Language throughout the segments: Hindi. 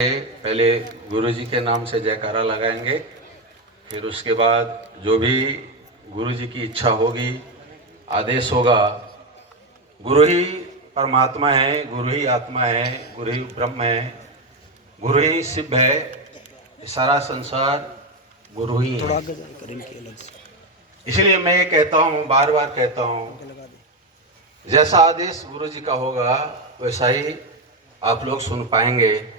पहले गुरु जी के नाम से जयकारा लगाएंगे, फिर उसके बाद जो भी गुरु जी की इच्छा होगी, आदेश होगा। गुरु ही परमात्मा है, गुरु ही आत्मा है, गुरु ही ब्रह्म है, गुरु ही शिव है। सारा संसार गुरु ही है। इसलिए मैं ये कहता हूँ, बार बार कहता हूँ, जैसा आदेश गुरु जी का होगा वैसा ही आप लोग सुन पाएंगे।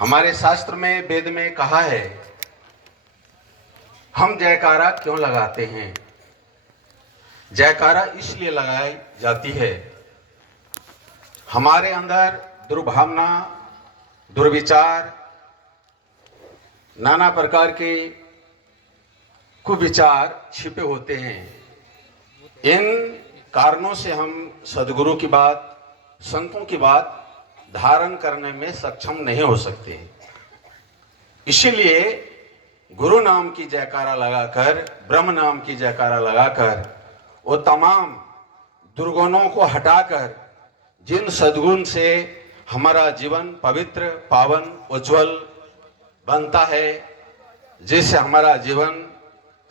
हमारे शास्त्र में, वेद में कहा है, हम जयकारा क्यों लगाते हैं? जयकारा इसलिए लगाई जाती है, हमारे अंदर दुर्भावना, दुर्विचार, नाना प्रकार के कुविचार छिपे होते हैं। इन कारणों से हम सदगुरु की बात, संतों की बात धारण करने में सक्षम नहीं हो सकते। इसीलिए गुरु नाम की जयकारा लगाकर, ब्रह्म नाम की जयकारा लगाकर, वो तमाम दुर्गुणों को हटाकर, जिन सद्गुण से हमारा जीवन पवित्र, पावन, उज्जवल बनता है, जिससे हमारा जीवन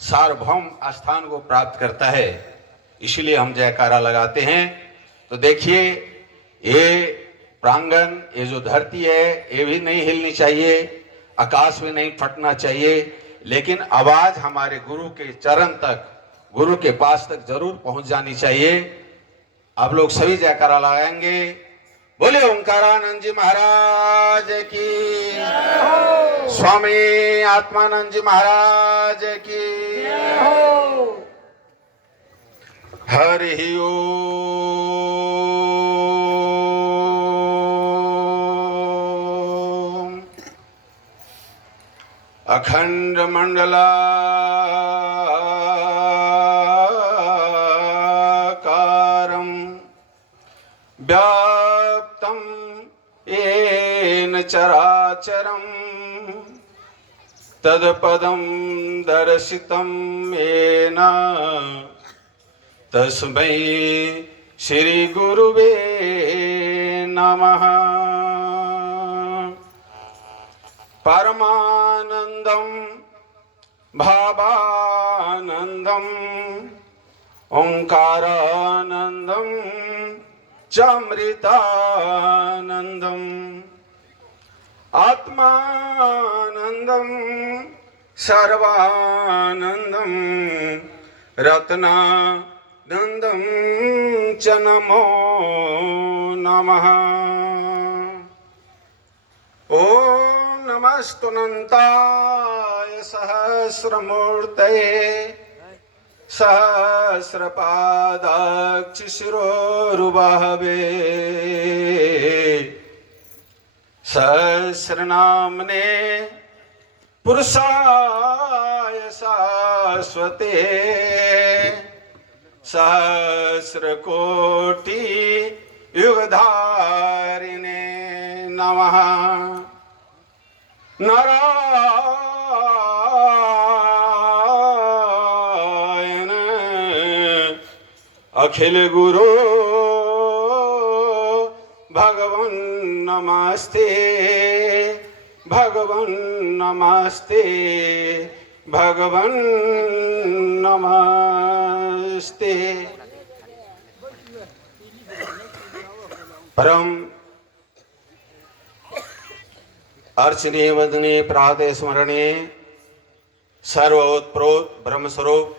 सार्वभौम स्थान को प्राप्त करता है, इसलिए हम जयकारा लगाते हैं। तो देखिए, ये प्रांगण, ये जो धरती है, ये भी नहीं हिलनी चाहिए, आकाश में नहीं फटना चाहिए, लेकिन आवाज हमारे गुरु के चरण तक, गुरु के पास तक जरूर पहुंच जानी चाहिए। आप लोग सभी जयकारा लगाएंगे। बोले ओंकारानंद जी महाराज की, स्वामी आत्मानंद जी महाराज की। हरि ओम। अखंड मंडलाकारं व्याप्तं येन चराचरं तत्पदं दर्शितं येन तस्मै श्री गुरुवे नमः। परमानंदं भावानंदं ओंकारानंदं चामृतानंदं आत्मानंदं सर्वानंदं रत्नानंदं च नमो नमः। ओम नमस्तुनंताय सहस्रमूर्तये सहस्रपादाक्षिशिरोरुबाहवे सहस्रनामने पुरुषाय शाश्वते सहस्रकोटि युगधारिणे नमः। नारायण अखिल गुरु भगवन् नमस्ते, भगवन् नमस्ते, भगवन् नमस्ते। परम अर्चनीय वंदनीय प्रातः स्मरणीय सर्वोत्प्रोत ब्रह्मस्वरूप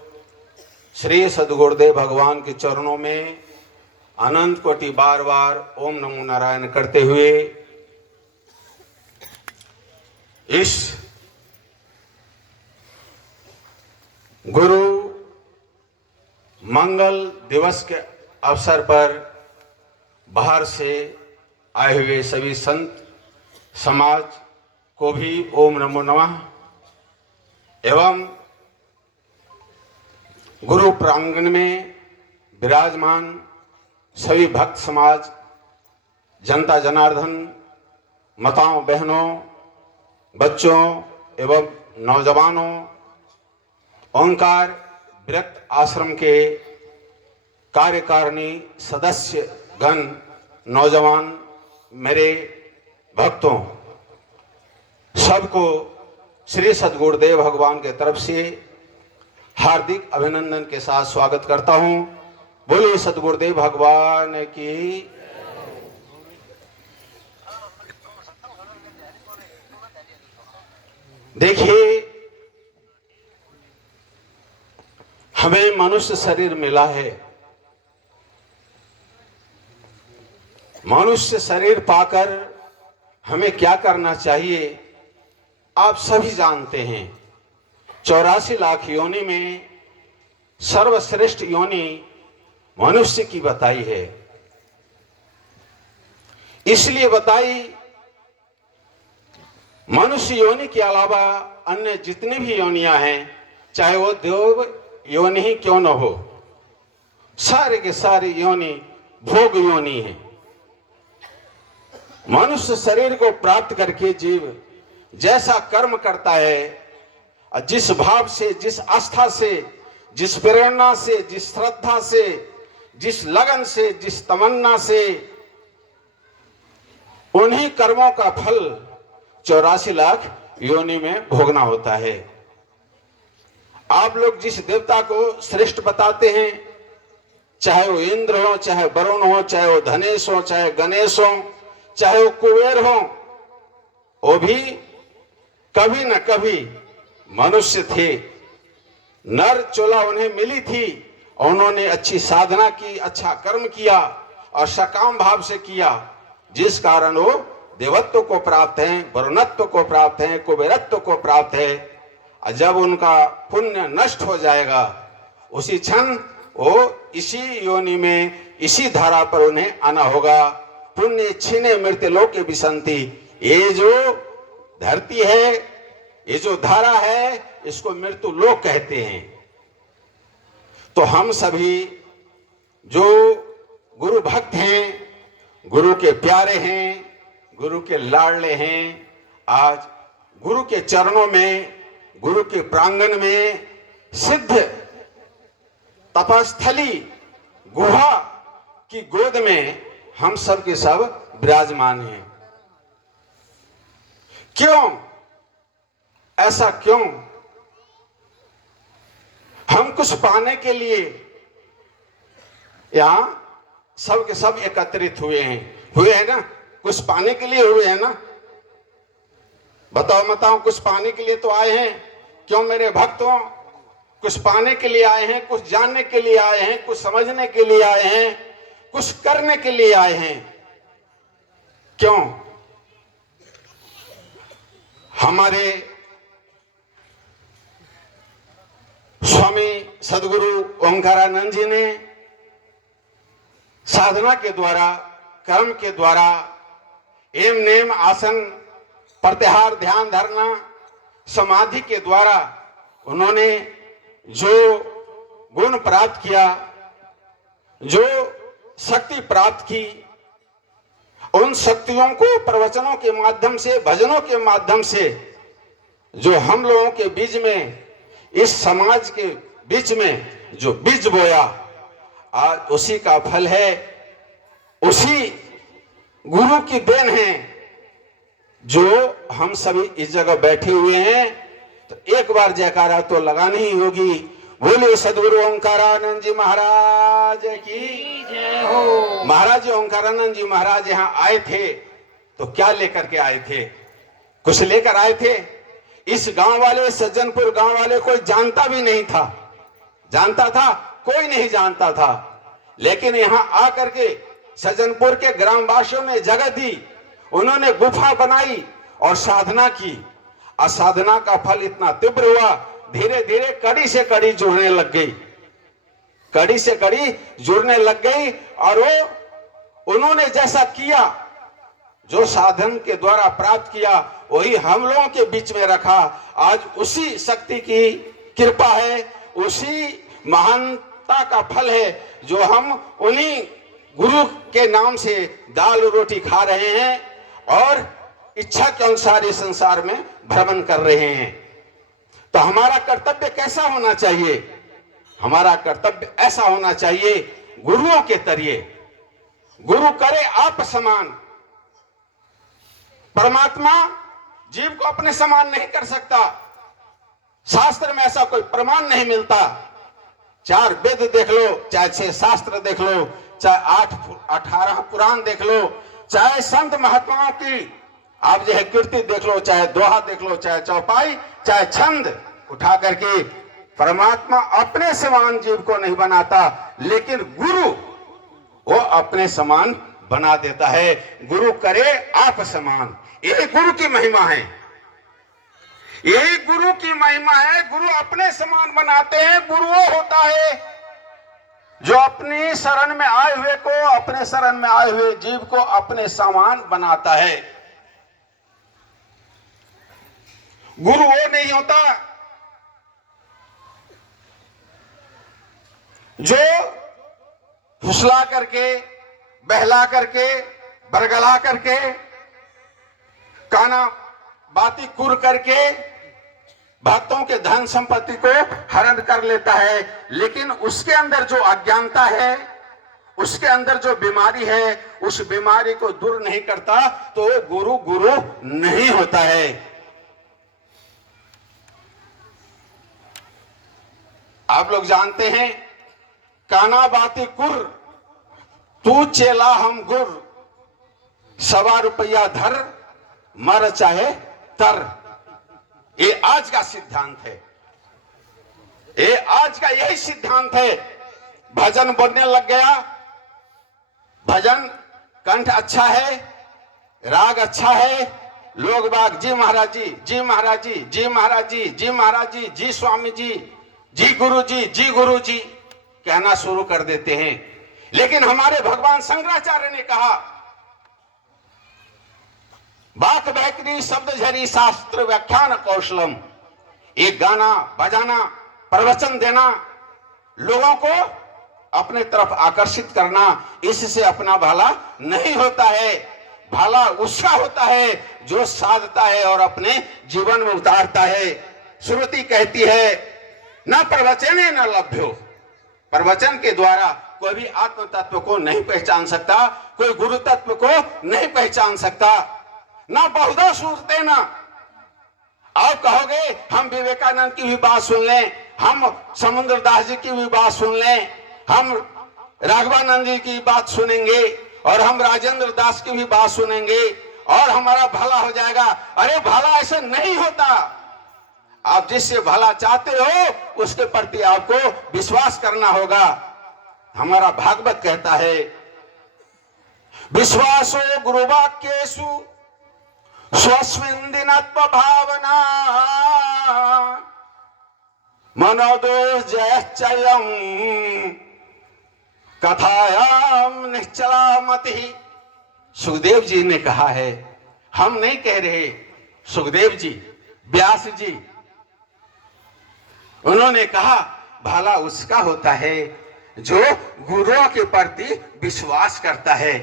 श्री सद्गुरुदेव भगवान के चरणों में अनंत कोटि बार बार ओम नमो नारायण करते हुए इस गुरु मंगल दिवस के अवसर पर बाहर से आए हुए सभी संत समाज को भी ओम नमो नमः एवं गुरु प्रांगण में विराजमान सभी भक्त समाज, जनता जनार्दन, माताओं, बहनों, बच्चों एवं नौजवानों, ओंकार विरक्त आश्रम के कार्यकारिणी सदस्य गण, नौजवान, मेरे भक्तों, सबको श्री सद्गुरुदेव भगवान के तरफ से हार्दिक अभिनंदन के साथ स्वागत करता हूं। बोलिए सद्गुरुदेव भगवान की। देखिए, हमें मनुष्य शरीर मिला है। मनुष्य शरीर पाकर हमें क्या करना चाहिए आप सभी जानते हैं। 84 लाख योनि में सर्वश्रेष्ठ योनि मनुष्य की बताई है। इसलिए बताई, मनुष्य योनि के अलावा अन्य जितनी भी योनियां हैं, चाहे वो देव योनि ही क्यों न हो, सारे के सारे योनि भोग योनि है। मनुष्य शरीर को प्राप्त करके जीव जैसा कर्म करता है, जिस भाव से, जिस आस्था से, जिस प्रेरणा से, जिस श्रद्धा से, जिस लगन से, जिस तमन्ना से, उन्हीं कर्मों का फल 84 लाख योनि में भोगना होता है। आप लोग जिस देवता को श्रेष्ठ बताते हैं, चाहे वो इंद्र हो, चाहे वरुण हो, चाहे वो धनेश हो, चाहे गणेश हो, चाहे वो कुबेर हो, वो भी कभी न कभी मनुष्य थे। नर चोला उन्हें मिली थी और उन्होंने अच्छी साधना की, अच्छा कर्म किया और सकाम भाव से किया, जिस कारण वो देवत्व को प्राप्त हैं, वरुणत्व को प्राप्त हैं, कुबेरत्व को प्राप्त है। और जब उनका पुण्य नष्ट हो जाएगा, उसी क्षण वो इसी योनि में, इसी धारा पर उन्हें आना होगा। पुण्य छीने मृत्य लोके विसंति। ये जो धरती है, ये जो धारा है, इसको मृत्यु लोक कहते हैं। तो हम सभी जो गुरु भक्त हैं, गुरु के प्यारे हैं, गुरु के लाडले हैं, आज गुरु के चरणों में, गुरु के प्रांगण में, सिद्ध तपस्थली गुहा की गोद में हम सब के सब विराजमान हैं। क्यों? ऐसा क्यों? हम कुछ पाने के लिए यहां सब के सब एकत्रित हुए हैं ना? कुछ पाने के लिए हुए हैं ना? बताओ, कुछ पाने के लिए तो आए हैं। क्यों मेरे भक्तों? कुछ पाने के लिए आए हैं, कुछ जानने के लिए आए हैं, कुछ समझने के लिए आए हैं, कुछ करने के लिए आए हैं। क्यों? हमारे स्वामी सद्गुरु ओंकारानंद जी ने साधना के द्वारा, कर्म के द्वारा, एम नेम आसन प्रत्याहार ध्यान धारणा समाधि के द्वारा उन्होंने जो गुण प्राप्त किया, जो शक्ति प्राप्त की, उन शक्तियों को प्रवचनों के माध्यम से, भजनों के माध्यम से जो हम लोगों के बीच में, इस समाज के बीच में जो बीज बोया, आज उसी का फल है, उसी गुरु की देन है जो हम सभी इस जगह बैठे हुए हैं। तो एक बार जयकारा तो लगानी ही होगी। बोलिए सद्गुरु ओंकारानंद जी महाराज की जय हो। महाराज जी ओंकारानंद जी महाराज यहाँ आए थे तो क्या लेकर के आए थे? कुछ लेकर आए थे। इस गांव वाले, सज्जनपुर गांव वाले कोई जानता भी नहीं था। जानता था? कोई नहीं जानता था। लेकिन यहाँ आकर के सज्जनपुर के ग्रामवासियों ने जगह दी, उन्होंने गुफा बनाई और साधना की। और साधना का फल इतना तीव्र हुआ, धीरे धीरे कड़ी से कड़ी जुड़ने लग गई, कड़ी से कड़ी जुड़ने लग गई। और वो उन्होंने जैसा किया, जो साधन के द्वारा प्राप्त किया, वही हम लोगों के बीच में रखा। आज उसी शक्ति की कृपा है, उसी महानता का फल है जो हम उन्हीं गुरु के नाम से दाल रोटी खा रहे हैं और इच्छा के अनुसार इस संसार में भ्रमण कर रहे हैं। तो हमारा कर्तव्य कैसा होना चाहिए? हमारा कर्तव्य ऐसा होना चाहिए, गुरुओं के तरिए। गुरु करे आप समान। परमात्मा जीव को अपने समान नहीं कर सकता। शास्त्र में ऐसा कोई प्रमाण नहीं मिलता। 4 वेद देख लो, चाहे 6 शास्त्र देख लो, चाहे 18 पुराण देख लो, चाहे संत महात्माओं की आप जो है कीर्ति देख लो, चाहे दोहा देख लो, चाहे चौपाई, चाहे छंद उठा करके परमात्मा अपने समान जीव को नहीं बनाता, लेकिन गुरु वो अपने समान बना देता है। गुरु करे आप समान, यही गुरु की महिमा है, यही गुरु की महिमा है। गुरु अपने समान बनाते हैं। गुरु वो होता है जो अपनी शरण में आए हुए को, अपने शरण में आए हुए जीव को अपने समान बनाता है। गुरु वो नहीं होता जो फुसला करके, बहला करके, बरगला करके, काना बाती कुर करके भक्तों के धन संपत्ति को हरण कर लेता है, लेकिन उसके अंदर जो अज्ञानता है, उसके अंदर जो बीमारी है, उस बीमारी को दूर नहीं करता, तो गुरु गुरु नहीं होता है। आप लोग जानते हैं, काना बाती कुर तू चेला हम गुर, 1.25 रुपया धर मर चाहे तर। ये आज का सिद्धांत है, ये आज का यही सिद्धांत है। भजन बोलने लग गया, भजन कंठ अच्छा है, राग अच्छा है, लोग बाग जी महाराज जी, जी महाराज जी, जी महाराज जी, जी महाराज जी, जी स्वामी जी, जी गुरु जी, जी गुरु जी कहना शुरू कर देते हैं। लेकिन हमारे भगवान शंकराचार्य ने कहा, बाक बैकरी शब्द झरी शास्त्र व्याख्यान कौशलम। एक गाना बजाना, प्रवचन देना, लोगों को अपने तरफ आकर्षित करना, इससे अपना भला नहीं होता है। भला उसका होता है जो साधता है और अपने जीवन में उतारता है। श्रुति कहती है, न प्रवचने न लभ्यो। प्रवचन के द्वारा कोई भी आत्म तत्व को नहीं पहचान सकता, कोई गुरु तत्व को नहीं पहचान सकता। ना बहुधा सूरते ना। आप कहोगे हम विवेकानंद की भी बात सुन लें, हम समुद्र दास जी की भी बात सुन लें, हम राघवानंद जी की बात सुनेंगे और हम राजेंद्र दास की भी बात सुनेंगे और हमारा भला हो जाएगा। अरे भला ऐसे नहीं होता। आप जिससे भला चाहते हो उसके प्रति आपको विश्वास करना होगा। हमारा भागवत कहता है, विश्वासो गुरुवाक्येषु स्वस्मिन् दिनत्व भावना मनोदोष जयश्चयम् कथायाम निश्चला मति। सुखदेव जी ने कहा है, हम नहीं कह रहे, सुखदेव जी, व्यास जी, उन्होंने कहा भला उसका होता है जो गुरुओं के प्रति विश्वास करता है।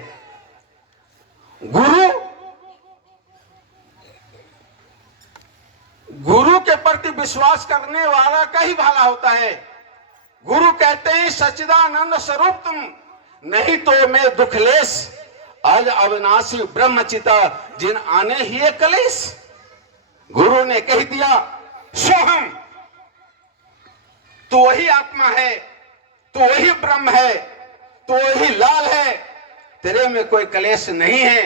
गुरु के प्रति विश्वास करने वाला का ही भला होता है। गुरु कहते हैं, सच्चिदानंद स्वरूप तुम, नहीं तो मैं दुखलेश अज अविनाशी ब्रह्मचिता जिन आने ही कलेश। गुरु ने कह दिया, सोहम, तो वही आत्मा है, तो वही ब्रह्म है, तो वही लाल है, तेरे में कोई कलेश नहीं है।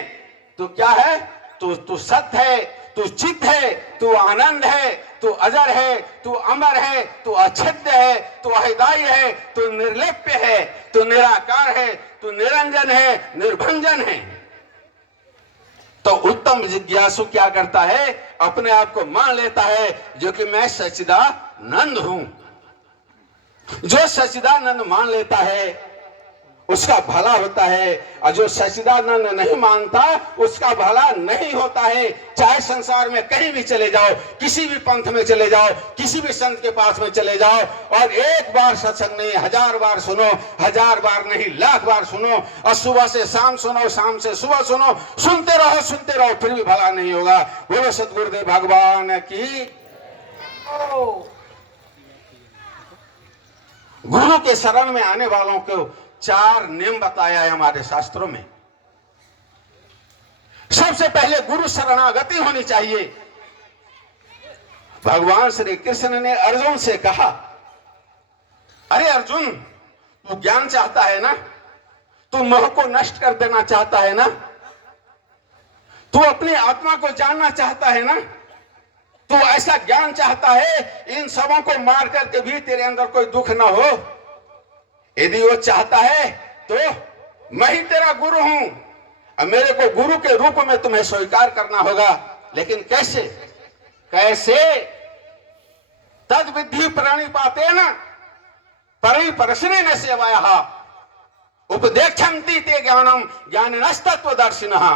तो क्या है? तू सत्य है, तू चित्त है, तू आनंद है, तू अजर है, तू अमर है, तू अछेद्य है, तू अहिदाई है, तू निर्लिप्य है, तू निराकार है, तू निरंजन है, निर्भंजन है। तो उत्तम जिज्ञासु क्या करता है? अपने आप को मान लेता है जो कि मैं सच्चिदानंद हूं। जो सच्चिदानंद मान लेता है उसका भला होता है, और जो सच्चिदानंद नहीं मानता उसका भला नहीं होता है। चाहे संसार में कहीं भी चले जाओ, किसी भी पंथ में चले जाओ, किसी भी संत के पास में चले जाओ, और एक बार सत्संग नहीं 1000 बार सुनो, 1000 बार नहीं 1,00,000 बार सुनो, और सुबह से शाम सुनो, शाम से सुबह सुनो, सुनते रहो, फिर भी भला नहीं होगा। बोलो सतगुरुदेव भगवान की। गुरु के शरण में आने वालों को 4 नियम बताया है हमारे शास्त्रों में। सबसे पहले गुरु शरणागति होनी चाहिए। भगवान श्री कृष्ण ने अर्जुन से कहा, अरे अर्जुन, तू ज्ञान चाहता है ना, तू मोह को नष्ट कर देना चाहता है ना, तू अपनी आत्मा को जानना चाहता है ना, तू ऐसा ज्ञान चाहता है इन सबों को मार करके भी तेरे अंदर कोई दुख ना हो। यदि वो चाहता है तो मैं ही तेरा गुरु हूं, अब मेरे को गुरु के रूप में तुम्हें स्वीकार करना होगा। लेकिन कैसे? कैसे? तद विद्धि प्रणिपाते न परिपरसने न सेवाया उपदेक्षन्ति ते ज्ञानम ज्ञानिनस्तत्वदर्शिनः।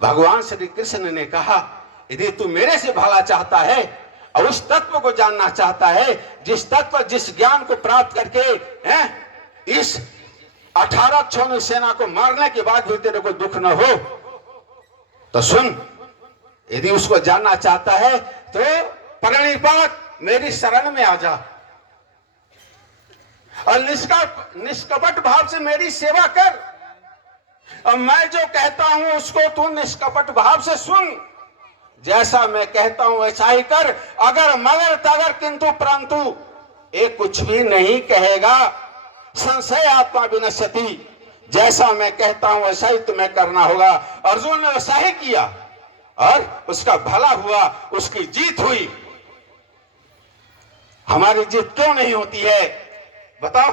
भगवान श्री कृष्ण ने कहा, यदि तू मेरे से भला चाहता है और उस तत्व को जानना चाहता है, जिस तत्व जिस ज्ञान को प्राप्त करके इस 18 अक्षौहिणी सेना को मारने के बाद भी तेरे को दुख न हो, तो सुन, यदि उसको जानना चाहता है तो प्रणिपात, मेरी शरण में आ जा और निष्कपट भाव से मेरी सेवा कर। और मैं जो कहता हूं उसको तू निष्कपट भाव से सुन, जैसा मैं कहता हूं वैसा ही कर। अगर मगर तगर किंतु परंतु ये कुछ भी नहीं कहेगा। संशय आत्मा विनश्यति, जैसा मैं कहता हूं वैसा ही तुम्हें करना होगा। अर्जुन ने वैसा ही किया और उसका भला हुआ, उसकी जीत हुई। हमारी जीत क्यों नहीं होती है बताओ?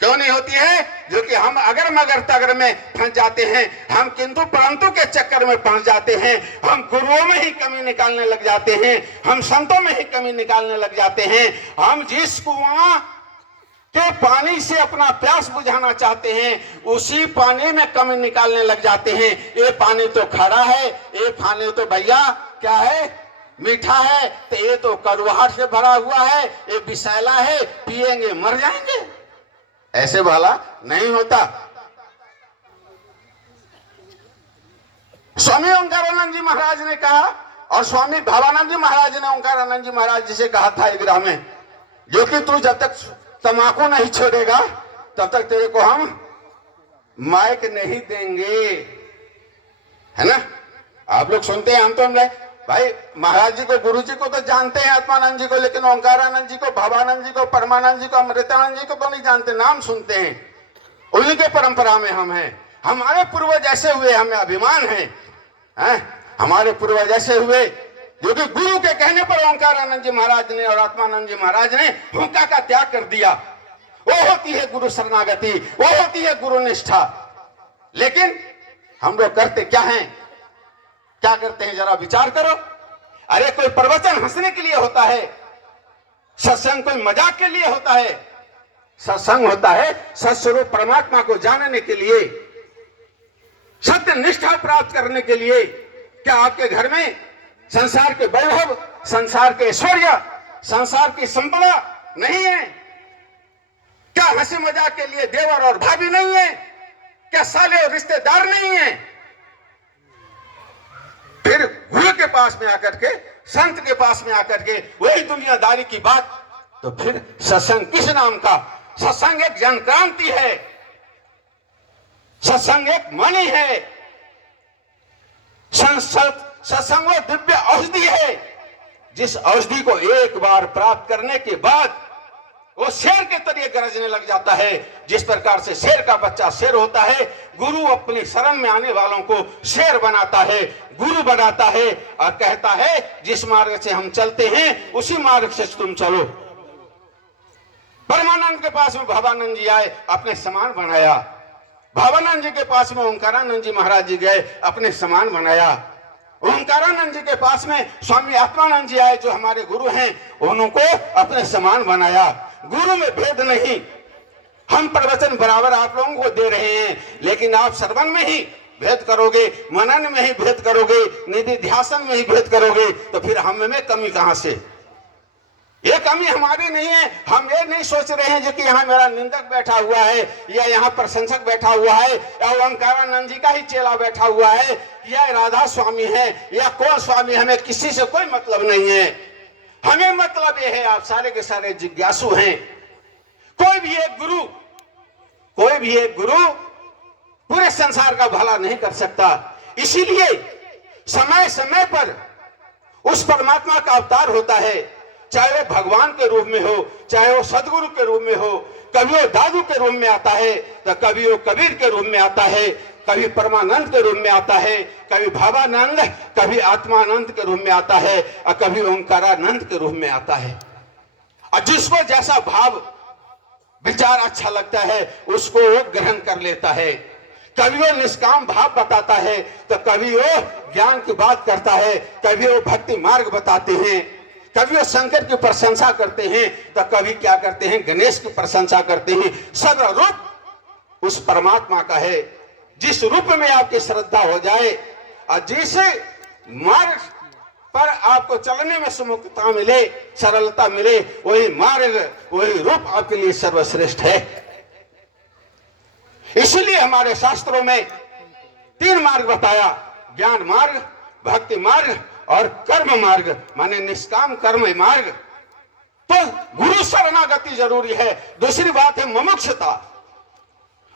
क्यों नहीं होती है? जो कि हम अगर मगर तगर में फंस जाते हैं, हम किंतु परंतु के चक्कर में फंस जाते हैं, हम गुरुओं में ही कमी निकालने लग जाते हैं, हम संतों में ही कमी निकालने लग जाते हैं। हम जिस कुआं के पानी से अपना प्यास बुझाना चाहते हैं उसी पानी में कमी निकालने लग जाते हैं। ये पानी तो खरा है, ये पानी तो भैया क्या है, मीठा है, तो ये तो कड़वाहट से भरा हुआ है, ये विषैला है, पिएंगे मर जाएंगे। ऐसे वाला नहीं होता। स्वामी ओंकारानंद जी महाराज ने कहा, और स्वामी भावानंद जी महाराज ने ओंकारानंद जी महाराज जी से कहा था एक ग्राम में, जो कि तू जब तक तंबाकू नहीं छोड़ेगा तब तक तेरे को हम माइक नहीं देंगे, है ना? आप लोग सुनते हैं, हम तो भाई महाराज जी को, गुरु जी को तो जानते हैं, आत्मानंद जी को, लेकिन ओंकारानंद जी को, भवानंद जी को, परमानंद जी को, अमृतानंद जी को तो नहीं जानते, नाम सुनते हैं। उन्हीं के परंपरा में हम हैं। हमारे पूर्वज ऐसे हुए, हमें अभिमान है, हमारे पूर्वज ऐसे हुए जो कि गुरु के कहने पर ओंकारानंद जी महाराज ने और आत्मानंद जी महाराज ने हुक्का का त्याग कर दिया। वो होती है गुरु शरणागति, वो होती है गुरु निष्ठा। लेकिन हम लोग करते क्या हैं? क्या करते हैं जरा विचार करो। अरे कोई प्रवचन हंसने के लिए होता है, सत्संग कोई मजाक के लिए होता है। सत्संग होता है सत्स्वरूप परमात्मा को जानने के लिए, सत्य निष्ठा प्राप्त करने के लिए। क्या आपके घर में संसार के वैभव, संसार के ऐश्वर्य, संसार की संपदा नहीं है? क्या हंसी मजाक के लिए देवर और भाभी नहीं है? क्या साले और रिश्तेदार नहीं है? फिर गुरु के पास में आकर के, संत के पास में आकर के वही दुनियादारी की बात, तो फिर सत्संग किस नाम का? सत्संग एक जन क्रांति है, सत्संग एक मणि है, सत्संग वो दिव्य औषधि है, जिस औषधि को एक बार प्राप्त करने के बाद वो शेर के तरीके गरजने लग जाता है। जिस प्रकार से शेर का बच्चा शेर होता है, गुरु अपनी शरण में आने वालों को शेर बनाता है, गुरु बनाता है और कहता है जिस मार्ग से हम चलते हैं उसी मार्ग से तुम चलो। परमानंद के पास में भवानंद जी आए, अपने समान बनाया। भवानंद जी के पास में ओंकारानंद जी महाराज जी गए, अपने समान बनाया। ओंकारानंद जी के पास में स्वामी आत्मानंद जी आए, जो हमारे गुरु हैं, उनको अपने समान बनाया। गुरु में भेद नहीं। हम प्रवचन बराबर आप लोगों को दे रहे हैं, लेकिन आप श्रवण में ही भेद करोगे, मनन में ही भेद करोगे, निधि ध्यासन में ही भेद करोगे, तो फिर हम में कमी कहां से? ये कमी हमारी नहीं है। हम ये नहीं सोच रहे हैं जो कि यहाँ मेरा निंदक बैठा हुआ है, या यहाँ प्रशंसक बैठा हुआ है, या ओंकारानंद जी का ही चेला बैठा हुआ है, या राधा स्वामी है, या कौन स्वामी। हमें किसी से कोई मतलब नहीं है। हमें मतलब ये है, आप सारे के सारे जिज्ञासु हैं। कोई भी एक गुरु पूरे संसार का भला नहीं कर सकता। इसीलिए समय समय पर उस परमात्मा का अवतार होता है, चाहे वो भगवान के रूप में हो, चाहे वो सदगुरु के रूप में हो। कभी वो दादू के रूप में आता है, तो कभी वो कबीर के रूप में आता है, कभी परमानंद के रूप में आता है, कभी भावानंद, कभी आत्मानंद के रूप में आता है, और कभी ओंकारानंद के रूप में आता है। और जिसको जैसा भाव विचार अच्छा लगता है उसको वो ग्रहण कर लेता है। कभी वो निष्काम भाव बताता है, तो कभी वो ज्ञान की बात करता है, कभी वो भक्ति मार्ग बताते हैं, कभी वो शंकर की प्रशंसा करते हैं, तो कभी क्या करते हैं, गणेश की प्रशंसा करते हैं। सर्व रूप उस परमात्मा का है। जिस रूप में आपकी श्रद्धा हो जाए और जिस मार्ग पर आपको चलने में सुमुखता मिले, सरलता मिले, वही मार्ग, वही रूप आपके लिए सर्वश्रेष्ठ है। इसलिए हमारे शास्त्रों में 3 मार्ग बताया, ज्ञान मार्ग, भक्ति मार्ग और कर्म मार्ग, माने निष्काम कर्म मार्ग। तो गुरु शरणागति जरूरी है। दूसरी बात है मुमुक्षुता।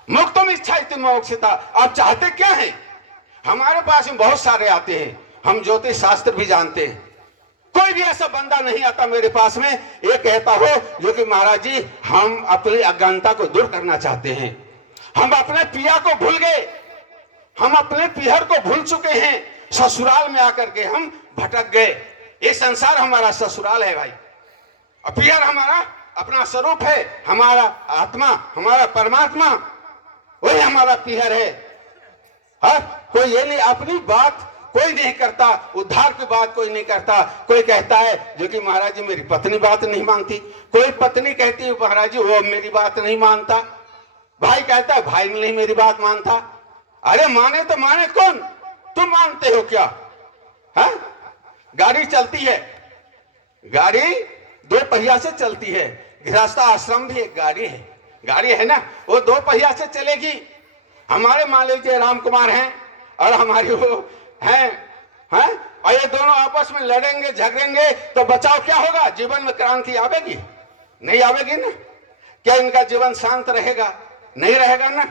मुक्तम इच्छाइति मुमुक्षुता। आप चाहते क्या हैं? हमारे पास में बहुत सारे आते हैं, हम ज्योतिष शास्त्र भी जानते हैं। कोई भी ऐसा बंदा नहीं आता मेरे पास में ये कहता हो जो कि महाराज जी हम अपनी अज्ञानता को दूर करना चाहते हैं, हम अपने पिया को भूल गए, हम अपने पिहर को भूल चुके हैं, ससुराल में आकर के हम भटक गए। ये संसार हमारा ससुराल है भाई, और पिहर हमारा अपना स्वरूप है, हमारा आत्मा, हमारा परमात्मा, वही हमारा पिहर है। कोई ये नहीं, अपनी बात कोई नहीं करता, उद्धार की बात कोई नहीं करता। कोई कहता है जो कि महाराज जी मेरी पत्नी बात नहीं मानती, कोई पत्नी कहती है महाराज जी वो मेरी बात नहीं मानता, भाई कहता है भाई नहीं मेरी बात मानता। अरे माने तो माने कौन? तुम मानते हो क्या? हाँ, गाड़ी चलती है, गाड़ी 2 पहिया से चलती है, गृहस्थ आश्रम भी एक गाड़ी है, गाड़ी है ना, वो 2 पहिया से चलेगी। हमारे मान लीजिए राम कुमार हैं और हमारी वो हैं, और ये दोनों आपस में लड़ेंगे झगड़ेंगे तो बचाव क्या होगा? जीवन में क्रांति आवेगी? नहीं आवेगी ना। क्या इनका जीवन शांत रहेगा? नहीं रहेगा ना।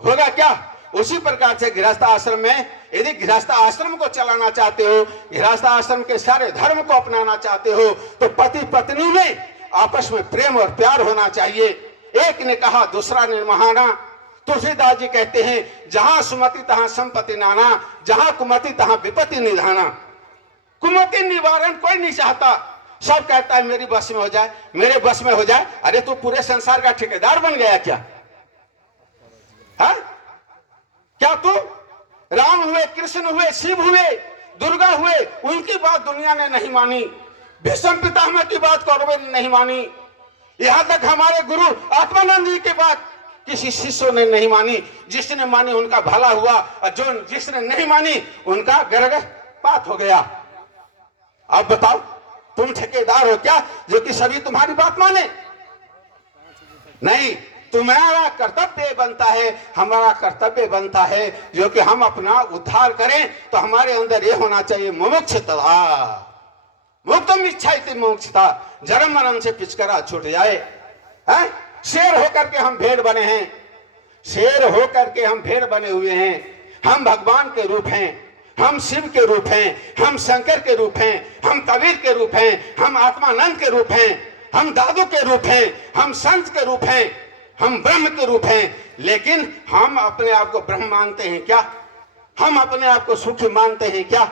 होगा क्या? उसी प्रकार से गृहस्थ आश्रम में, यदि गृहस्थ आश्रम को चलाना चाहते हो, गृहस्थ आश्रम के सारे धर्म को अपनाना चाहते हो, तो पति पत्नी में आपस में प्रेम और प्यार होना चाहिए। एक ने कहा दूसरा ने महाना। तुलसीदास जी कहते हैं जहां सुमति तहां संपत्ति नाना, जहां कुमति तहां विपत्ति निधाना। कुमति निवारण कोई नहीं चाहता, सब कहता है मेरी बस में हो जाए, मेरे बस में हो जाए। अरे तू पूरे संसार का ठेकेदार बन गया क्या? क्या तू राम हुए, कृष्ण हुए, शिव हुए, दुर्गा हुए, उनकी बात दुनिया ने नहीं मानी, भीष्म पितामह की बात कौरवों ने नहीं मानी, यहां तक हमारे गुरु आत्मानंद जी की बात किसी शिष्यों ने नहीं मानी। जिसने मानी उनका भला हुआ, और जो जिसने नहीं मानी उनका गर्भपात हो गया। अब बताओ तुम ठेकेदार हो क्या जो कि सभी तुम्हारी बात माने? नहीं, तुम्हारा कर्तव्य बनता है, हमारा कर्तव्य बनता है जो कि हम अपना उद्धार करें। तो हमारे अंदर ये होना चाहिए मुमुक्षुता। मुक्तम इच्छाइति मुमुक्षुता, जन्म मरण से पिचकरा छूट जाए। शेर होकर के हम भेड़ बने हैं, शेर होकर के हम भेड़ बने हुए हैं। हम भगवान के रूप हैं, हम शिव के रूप हैं, हम शंकर के रूप हैं, हम कबीर के रूप हैं, हम आत्मानंद के रूप हैं, हम दादू के रूप हैं, हम संत के रूप हैं, हम ब्रह्म के रूप हैं। लेकिन हम अपने आप को ब्रह्म मानते हैं क्या? हम अपने आप को सुखी मानते हैं क्या?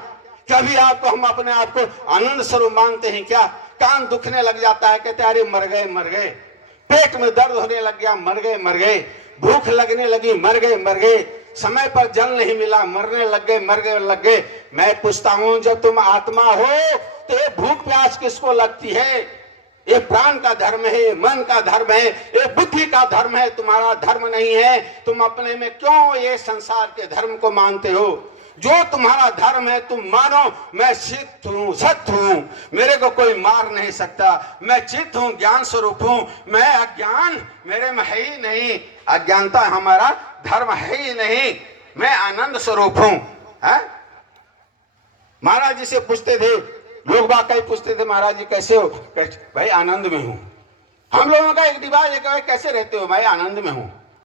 कभी आपको हम अपने आप को आनंद स्वरूप मानते हैं क्या? कान दुखने लग जाता है, कहते अरे मर गए मर गए, पेट में दर्द होने लग गया, मर गए मर गए, भूख लगने लगी, मर गए मर गए, समय पर जल नहीं मिला, मरने लग गए, मर गए लग गए। मैं पूछता हूं जब तुम आत्मा हो तो ये भूख प्यास किसको लगती है? ये प्राण का धर्म है, ये मन का धर्म है, ये बुद्धि का धर्म है, तुम्हारा धर्म नहीं है। तुम अपने में क्यों ये संसार के धर्म को मानते हो? जो तुम्हारा धर्म है तुम मानो। मैं चित्त हूँ, सत्य हूँ, मेरे को कोई मार नहीं सकता। मैं चित्त हूँ, ज्ञान स्वरूप हूँ, मैं अज्ञान मेरे में है ही नहीं, अज्ञानता हमारा धर्म है ही नहीं, मैं आनंद स्वरूप हूँ। महाराज जी से पूछते थे लोग, वाकई पूछते थे महाराज जी कैसे हो? भाई आनंद में हूँ। हम लोगों का एक रिवाज है, कैसे रहते हो? भाई आनंद में हूँ।